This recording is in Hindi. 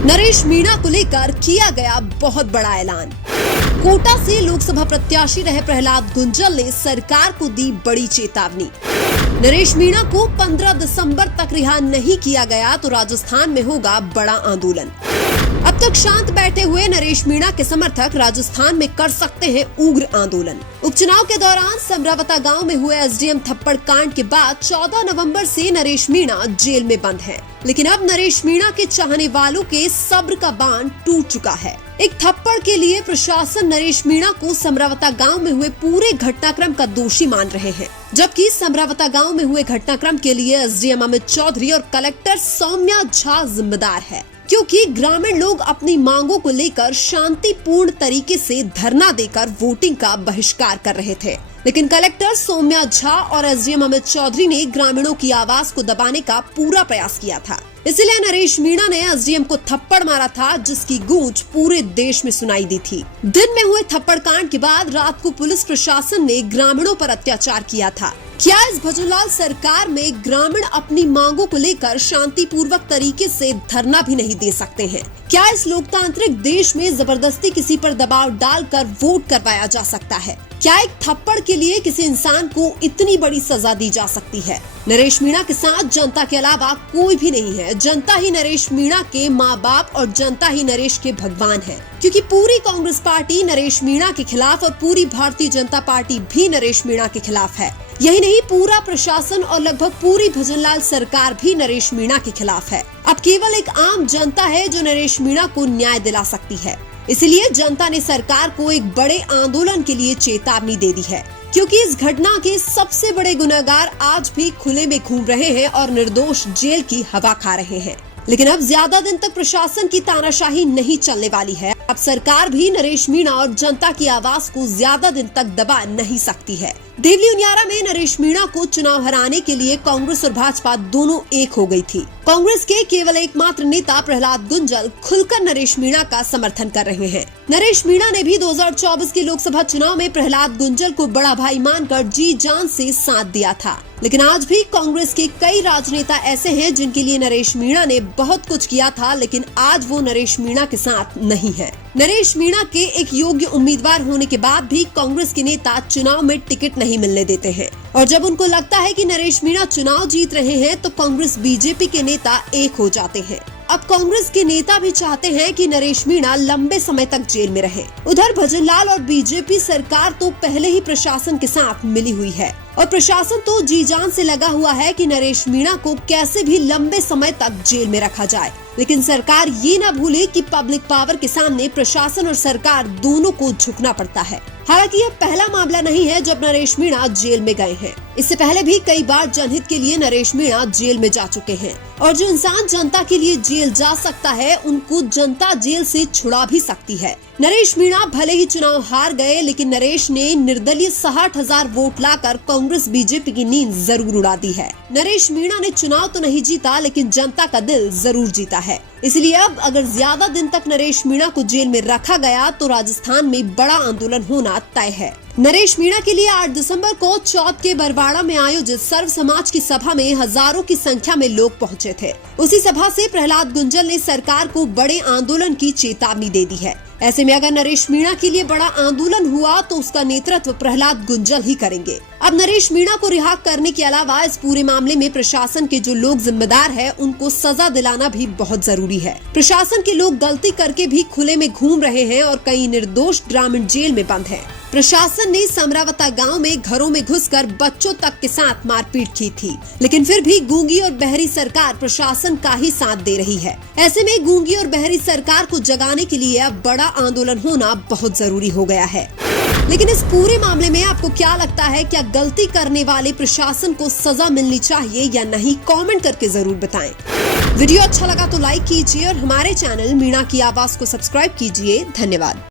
नरेश मीणा को लेकर किया गया बहुत बड़ा ऐलान। कोटा से लोकसभा प्रत्याशी रहे प्रहलाद गुंजल ने सरकार को दी बड़ी चेतावनी। नरेश मीणा को 15 दिसंबर तक रिहा नहीं किया गया तो राजस्थान में होगा बड़ा आंदोलन। अब तक शांत बैठे हुए नरेश मीणा के समर्थक राजस्थान में कर सकते हैं उग्र आंदोलन। उपचुनाव के दौरान समरावता गांव में हुए एसडीएम थप्पड़ कांड के बाद 14 नवंबर से नरेश मीणा जेल में बंद हैं। लेकिन अब नरेश मीणा के चाहने वालों के सब्र का बांध टूट चुका है। एक थप्पड़ के लिए प्रशासन नरेश मीणा को समरावता गांव में हुए पूरे घटनाक्रम का दोषी मान रहे हैं, जबकि समरावता गांव में हुए घटनाक्रम के लिए एसडीएम अमित चौधरी और कलेक्टर सौम्या झा जिम्मेदार है, क्योंकि ग्रामीण लोग अपनी मांगों को लेकर शांतिपूर्ण तरीके से धरना देकर वोटिंग का बहिष्कार कर रहे थे। लेकिन कलेक्टर सौम्या झा और एसडीएम अमित चौधरी ने ग्रामीणों की आवाज को दबाने का पूरा प्रयास किया था। इसलिए नरेश मीणा ने एसडीएम को थप्पड़ मारा था, जिसकी गूंज पूरे देश में सुनाई दी थी। दिन में हुए थप्पड़ कांड के बाद रात को पुलिस प्रशासन ने ग्रामीणों पर अत्याचार किया था। क्या इस भजनलाल सरकार में ग्रामीण अपनी मांगों को लेकर शांतिपूर्वक तरीके से धरना भी नहीं दे सकते हैं? क्या इस लोकतांत्रिक देश में जबरदस्ती किसी पर दबाव डालकर वोट करवाया जा सकता है? क्या एक थप्पड़ के लिए किसी इंसान को इतनी बड़ी सजा दी जा सकती है? नरेश मीणा के साथ जनता के अलावा कोई भी नहीं है। जनता ही नरेश मीणा के माँ बाप और जनता ही नरेश के भगवान है, क्योंकि पूरी कांग्रेस पार्टी नरेश मीणा के खिलाफ और पूरी भारतीय जनता पार्टी भी नरेश मीणा के खिलाफ है। यही नहीं, पूरा प्रशासन और लगभग पूरी भजनलाल सरकार भी नरेश मीणा के खिलाफ है। अब केवल एक आम जनता है जो नरेश मीणा को न्याय दिला सकती है। इसलिए जनता ने सरकार को एक बड़े आंदोलन के लिए चेतावनी दे दी है, क्योंकि इस घटना के सबसे बड़े गुनहगार आज भी खुले में घूम रहे हैं और निर्दोष जेल की हवा खा रहे हैं। लेकिन अब ज्यादा दिन तक प्रशासन की तानाशाही नहीं चलने वाली है। अब सरकार भी नरेश मीणा और जनता की आवाज को ज्यादा दिन तक दबा नहीं सकती है। देवली उनियारा में नरेश मीणा को चुनाव हराने के लिए कांग्रेस और भाजपा दोनों एक हो गई थी। कांग्रेस के केवल एकमात्र नेता प्रहलाद गुंजल खुलकर नरेश मीणा का समर्थन कर रहे हैं। नरेश मीणा ने भी 2024 के लोकसभा चुनाव में प्रहलाद गुंजल को बड़ा भाई मानकर जी जान से साथ दिया था। लेकिन आज भी कांग्रेस के कई राजनेता ऐसे हैं जिनके लिए नरेश मीणा ने बहुत कुछ किया था, लेकिन आज वो नरेश मीणा के साथ नहीं है। नरेश मीणा के एक योग्य उम्मीदवार होने के बाद भी कांग्रेस के नेता चुनाव में टिकट नहीं मिलने देते हैं, और जब उनको लगता है कि नरेश मीणा चुनाव जीत रहे हैं तो कांग्रेस बीजेपी के नेता एक हो जाते हैं। अब कांग्रेस के नेता भी चाहते हैं कि नरेश मीणा लंबे समय तक जेल में रहे। उधर भजनलाल और बीजेपी सरकार तो पहले ही प्रशासन के साथ मिली हुई है और प्रशासन तो जी जान से लगा हुआ है कि नरेश मीणा को कैसे भी लंबे समय तक जेल में रखा जाए। लेकिन सरकार ये न भूले कि पब्लिक पावर के सामने प्रशासन और सरकार दोनों को झुकना पड़ता है। हालांकि यह पहला मामला नहीं है जब नरेश मीणा जेल में गए हैं। इससे पहले भी कई बार जनहित के लिए नरेश मीणा जेल में जा चुके हैं, और जो इंसान जनता के लिए जेल जा सकता है उनको जनता जेल से छुड़ा भी सकती है। नरेश मीणा भले ही चुनाव हार गए, लेकिन नरेश ने निर्दलीय 60,000 वोट लाकर कांग्रेस बीजेपी की नींद जरूर उड़ा दी है। नरेश मीणा ने चुनाव तो नहीं जीता, लेकिन जनता का दिल जरूर जीता है। इसलिए अब अगर ज्यादा दिन तक नरेश मीणा को जेल में रखा गया तो राजस्थान में बड़ा आंदोलन होना तय है। नरेश मीणा के लिए 8 दिसंबर को चौथ के बरवाड़ा में आयोजित सर्व समाज की सभा में हजारों की संख्या में लोग पहुंचे थे। उसी सभा से प्रहलाद गुंजल ने सरकार को बड़े आंदोलन की चेतावनी दे दी है। ऐसे में अगर नरेश मीणा के लिए बड़ा आंदोलन हुआ तो उसका नेतृत्व प्रहलाद गुंजल ही करेंगे। अब नरेश मीणा को रिहा करने के अलावा इस पूरे मामले में प्रशासन के जो लोग जिम्मेदार हैं उनको सजा दिलाना भी बहुत जरूरी है। प्रशासन के लोग गलती करके भी खुले में घूम रहे हैं और कई निर्दोष ग्रामीण जेल में बंद हैं। प्रशासन ने समरावता गांव में घरों में घुसकर बच्चों तक के साथ मारपीट की थी, लेकिन फिर भी गूंगी और बहरी सरकार प्रशासन का ही साथ दे रही है। ऐसे में गूंगी और बहरी सरकार को जगाने के लिए अब बड़ा आंदोलन होना बहुत जरूरी हो गया है। लेकिन इस पूरे मामले में आपको क्या लगता है? क्या गलती करने वाले प्रशासन को सजा मिलनी चाहिए या नहीं? कमेंट करके जरूर बताएं। वीडियो अच्छा लगा तो लाइक कीजिए और हमारे चैनल मीणा की आवाज को सब्सक्राइब कीजिए। धन्यवाद।